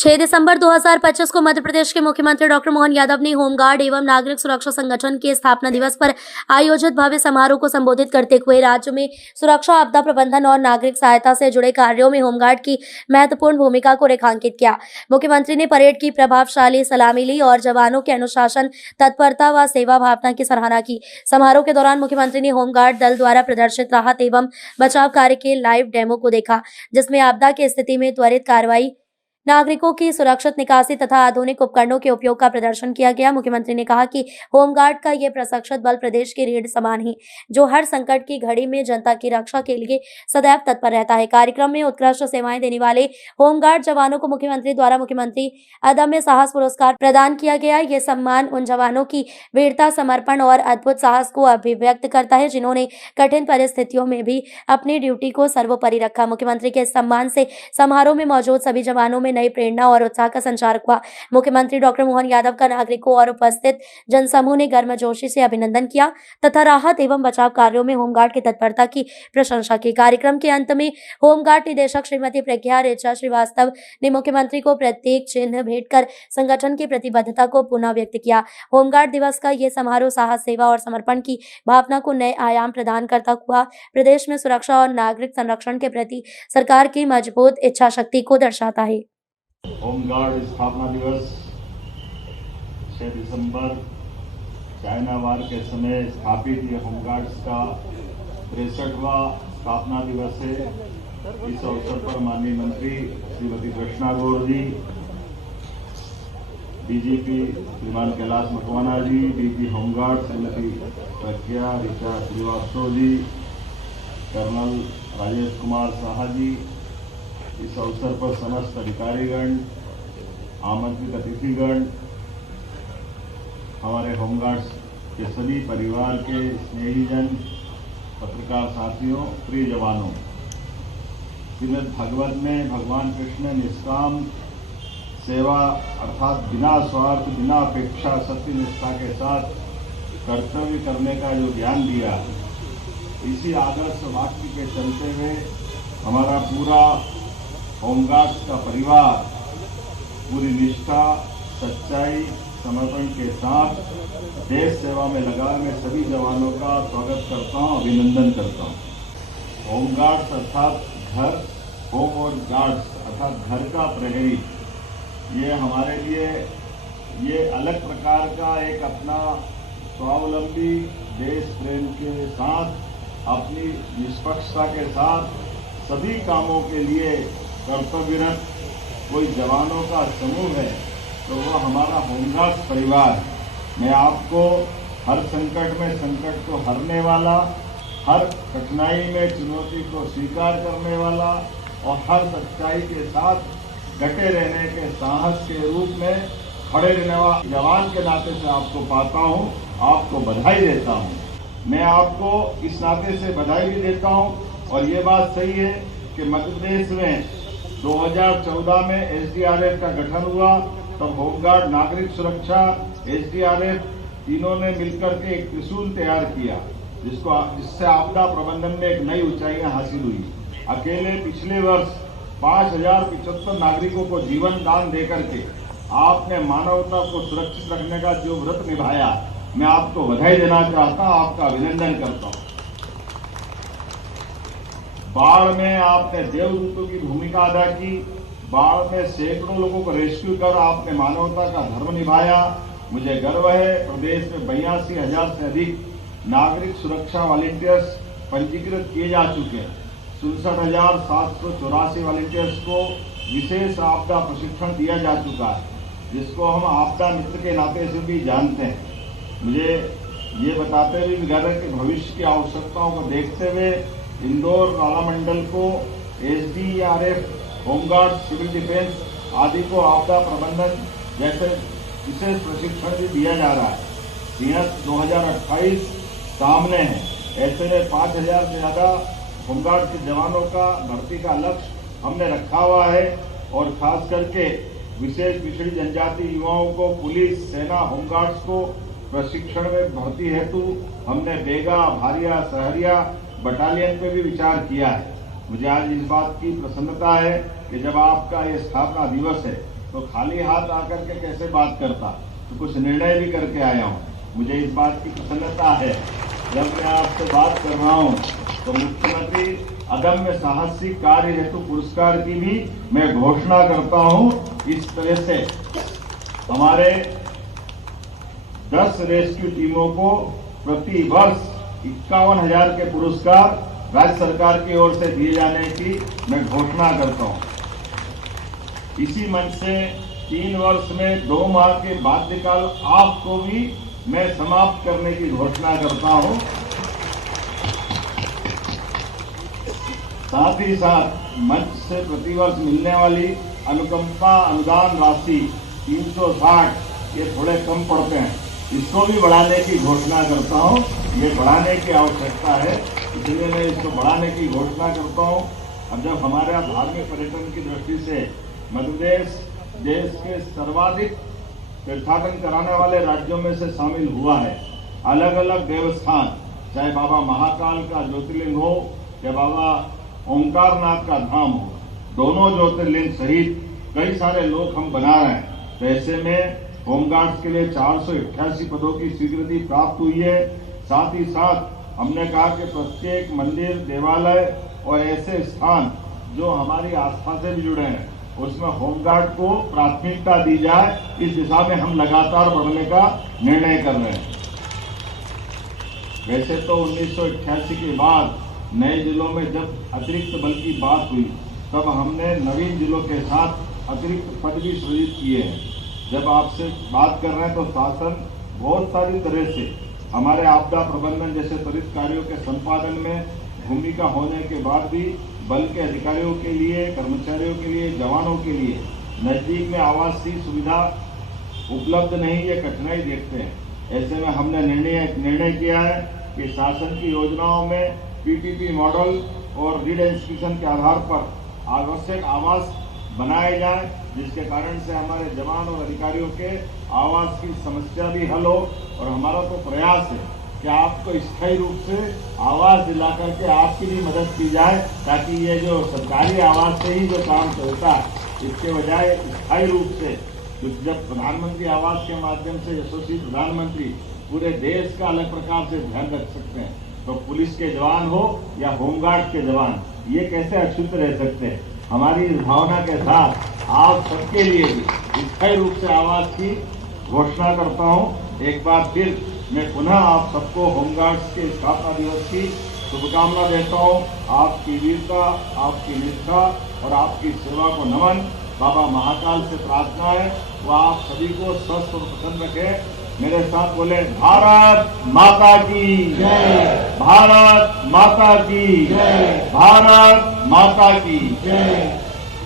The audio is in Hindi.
6 दिसंबर 2025 को मध्य प्रदेश के मुख्यमंत्री डॉक्टर मोहन यादव ने होमगार्ड एवं नागरिक सुरक्षा संगठन के स्थापना दिवस पर आयोजित भव्य समारोह को संबोधित करते हुए राज्य में सुरक्षा, आपदा प्रबंधन और नागरिक सहायता से जुड़े कार्यों में होमगार्ड की महत्वपूर्ण भूमिका को रेखांकित किया। मुख्यमंत्री ने परेड की प्रभावशाली सलामी ली और जवानों के अनुशासन, तत्परता व सेवा भावना की सराहना की। समारोह के दौरान मुख्यमंत्री ने होमगार्ड दल द्वारा प्रदर्शित राहत एवं बचाव कार्य के लाइव डेमो को देखा, जिसमें आपदा की स्थिति में त्वरित कार्रवाई, नागरिकों की सुरक्षित निकासी तथा आधुनिक उपकरणों के उपयोग का प्रदर्शन किया गया। मुख्यमंत्री ने कहा कि होमगार्ड का ये प्रशिक्षित बल प्रदेश की रीढ़ समान है, जो हर संकट की घड़ी में जनता की रक्षा के लिए सदैव तत्पर रहता है। कार्यक्रम में उत्कृष्ट सेवाएं देने वाले होमगार्ड जवानों को मुख्यमंत्री द्वारा मुख्यमंत्री अदम्य साहस पुरस्कार प्रदान किया गया। ये सम्मान उन जवानों की वीरता, समर्पण और अद्भुत साहस को अभिव्यक्त करता है, जिन्होंने कठिन परिस्थितियों में भी अपनी ड्यूटी को सर्वोपरि रखा। मुख्यमंत्री के सम्मान से समारोह में मौजूद सभी जवानों में नई प्रेरणा और उत्साह का संचार हुआ। मुख्यमंत्री डॉक्टर मोहन यादव का नागरिकों और उपस्थित जनसमूह ने गर्मजोशी से अभिनंदन किया तथा राहत एवं बचाव कार्यों में होमगार्ड की तत्परता की प्रशंसा की। कार्यक्रम के अंत में होमगार्ड निदेशक श्रीमती प्रज्ञा ऋचा श्रीवास्तव ने मुख्यमंत्री को प्रतीक चिन्ह भेंट कर संगठन की प्रतिबद्धता को पुनः व्यक्त किया। होमगार्ड दिवस का ये समारोह साहस, सेवा और समर्पण की भावना को नए आयाम प्रदान करता हुआ प्रदेश में सुरक्षा और नागरिक संरक्षण के प्रति सरकार की मजबूत इच्छा शक्ति को दर्शाता है। होमगार्ड स्थापना दिवस 6 दिसंबर चाइना वार के समय स्थापित ये होमगार्ड्स का 63वां स्थापना दिवस है। इस अवसर पर माननीय मंत्री श्रीमती कृष्णा गौर जी, डीजीपी श्रीमान कैलाश मकवाना जी, डीजी होमगार्ड श्रीमती प्रज्ञा ऋचा श्रीवास्तव जी, कर्नल राजेश कुमार साहा जी, इस अवसर पर समस्त अधिकारीगण, आमंत्रित अतिथिगण, हमारे होमगार्ड्स के सभी परिवार के स्नेहीजन, पत्रकार साथियों, प्रिय जवानों, श्रीमद् भागवत में भगवान कृष्ण ने निष्काम सेवा अर्थात बिना स्वार्थ, बिना अपेक्षा, सत्य निष्ठा के साथ कर्तव्य करने का जो ज्ञान दिया, इसी आदर्श वाक्य के चलते हुए हमारा पूरा होमगार्ड्स का परिवार पूरी निष्ठा, सच्चाई, समर्पण के साथ देश सेवा में लगा। मैं सभी जवानों का स्वागत करता हूं, अभिनंदन करता हूं। होमगार्ड्स अर्थात घर, होम और गार्ड्स अर्थात घर का प्रहरी, ये हमारे लिए ये अलग प्रकार का एक अपना स्वावलंबी देश प्रेम के साथ, अपनी निष्पक्षता के साथ सभी कामों के लिए कर्तव्यरत कोई जवानों का समूह है, तो वह हमारा होमगार्ड्स परिवार है। मैं आपको हर संकट में संकट को हरने वाला, हर कठिनाई में चुनौती को स्वीकार करने वाला और हर सच्चाई के साथ डटे रहने के साहस के रूप में खड़े रहने वाला जवान के नाते से आपको पाता हूं, आपको बधाई देता हूं। मैं आपको इस नाते से बधाई भी देता हूं और ये बात सही है कि मध्य प्रदेश में 2014 में एसडीआरएफ का गठन हुआ, तब होमगार्ड, नागरिक सुरक्षा, एसडीआरएफ तीनों ने मिलकर के एक त्रिशूल तैयार किया, जिससे आपदा प्रबंधन में एक नई ऊंचाइयां हासिल हुई। अकेले पिछले वर्ष 5075 नागरिकों को जीवन दान देकर के आपने मानवता को सुरक्षित रखने का जो व्रत निभाया, मैं आपको बधाई देना चाहता हूं, आपका अभिनंदन करता हूं। बाढ़ में आपने देवदूतों की भूमिका अदा की, बाढ़ में सैकड़ों लोगों को रेस्क्यू कर आपने मानवता का धर्म निभाया। मुझे गर्व है, प्रदेश में 82,000 से अधिक नागरिक सुरक्षा वॉलंटियर्स पंजीकृत किए जा चुके हैं। 67,784 वॉलंटियर्स को विशेष आपदा प्रशिक्षण दिया जा चुका है, जिसको हम आपदा मित्र के नाते से भी जानते हैं। मुझे ये बताते हुए गर्व है कि भविष्य की आवश्यकताओं को देखते हुए इंदौर, नाला मंडल को एसडीआरएफ, होमगार्ड, सिविल डिफेंस आदि को आपदा प्रबंधन जैसे विशेष प्रशिक्षण भी दिया जा रहा है। सिंहस्थ 2028 सामने है, ऐसे में 5,000 से ज़्यादा होमगार्ड के जवानों का भर्ती का लक्ष्य हमने रखा हुआ है और खास करके विशेष पिछड़ी जनजाति युवाओं को पुलिस, सेना, होमगार्ड्स को प्रशिक्षण में भर्ती हेतु हमने बेगा, भारिया, सहरिया बटालियन पे भी विचार किया है। मुझे आज इस बात की प्रसन्नता है कि जब आपका ये स्थापना दिवस है, तो खाली हाथ आकर के कैसे बात करता, तो कुछ निर्णय भी करके आया हूँ। मुझे इस बात की प्रसन्नता है, जब मैं आपसे बात कर रहा हूँ तो मुख्यमंत्री अदम्य साहसिक कार्य हेतु पुरस्कार की भी मैं घोषणा करता हूँ। इस तरह से हमारे 10 रेस्क्यू टीमों को प्रति वर्ष 51,000 के पुरस्कार राज्य सरकार की ओर से दिए जाने की मैं घोषणा करता हूँ। इसी मंच से 3 वर्ष में 2 माह के बाध्यकाल ऑफ को भी मैं समाप्त करने की घोषणा करता हूँ। साथ ही साथ मंच से प्रतिवर्ष मिलने वाली अनुकंपा अनुदान राशि 360 ये थोड़े कम पड़ते हैं, इसको भी बढ़ाने की घोषणा करता हूँ। ये बढ़ाने की आवश्यकता है, इसलिए मैं इसको बढ़ाने की घोषणा करता हूँ। अब जब हमारे यहाँ धार्मिक पर्यटन की दृष्टि से मध्य प्रदेश देश के सर्वाधिक तीर्थाटन कराने वाले राज्यों में से शामिल हुआ है। अलग अलग देवस्थान, चाहे बाबा महाकाल का ज्योतिर्लिंग हो या बाबा ओंकारनाथ का धाम हो, दोनों ज्योतिर्लिंग सहित कई सारे लोग हम बना रहे हैं। तो ऐसे में होमगार्ड्स के लिए 488 पदों की स्वीकृति प्राप्त हुई है। साथ ही साथ हमने कहा कि प्रत्येक मंदिर, देवालय और ऐसे स्थान जो हमारी आस्था से भी जुड़े हैं, उसमें होमगार्ड को प्राथमिकता दी जाए। इस दिशा में हम लगातार बढ़ने का निर्णय कर रहे हैं। वैसे तो 1988 के बाद नए जिलों में जब अतिरिक्त बल की बात हुई, तब हमने नवीन जिलों के साथ अतिरिक्त पद भी सृजित किए हैं। जब आपसे बात कर रहे हैं तो शासन बहुत सारी तरह से हमारे आपदा प्रबंधन जैसे त्वरित कार्यों के संपादन में भूमिका होने के बाद भी बल के अधिकारियों के लिए, कर्मचारियों के लिए, जवानों के लिए नजदीक में आवासीय सुविधा उपलब्ध नहीं, ये कठिनाई देखते हैं। ऐसे में हमने निर्णय किया है कि शासन की योजनाओं में पीपीपी मॉडल और रीडेंसिफिकेशन के आधार पर आवश्यक आवास बनाए जाए, जिसके कारण से हमारे जवान और अधिकारियों के आवास की समस्या भी हल हो। और हमारा तो प्रयास है कि आपको स्थायी रूप से आवास दिला करके आपकी भी मदद की जाए, ताकि ये जो सरकारी आवास से ही जो काम चलता है, इसके बजाय स्थायी रूप से जब प्रधानमंत्री आवास के माध्यम से यशस्वी प्रधानमंत्री पूरे देश का अलग प्रकार से ध्यान रख सकते हैं, तो पुलिस के जवान हो या होमगार्ड के जवान, ये कैसे अछूत रह सकते हैं। हमारी इस भावना के साथ आप सबके लिए भी स्थायी रूप से आवास की घोषणा करता हूँ। एक बार फिर मैं पुनः आप सबको होमगार्ड्स के स्थापना दिवस की शुभकामना देता हूँ। आपकी वीरता, आपकी निष्ठा और आपकी सेवा को नमन। बाबा महाकाल से प्रार्थना है वो आप सभी को स्वस्थ और प्रसन्न रखे। मेरे साथ बोले, भारत माता की जय, भारत माता की जय, भारत माता की जय।